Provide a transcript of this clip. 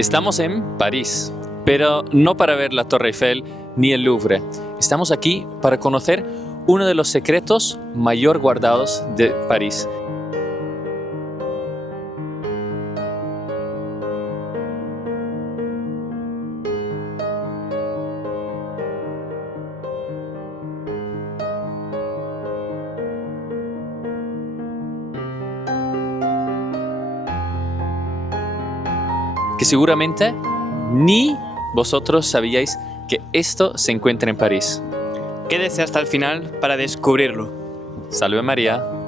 Estamos en París, pero no para ver la Torre Eiffel ni el Louvre. Estamos aquí para conocer uno de los secretos mayor guardados de París. Que seguramente ni vosotros sabíais que esto se encuentra en París. Quédese hasta el final para descubrirlo. Salve María.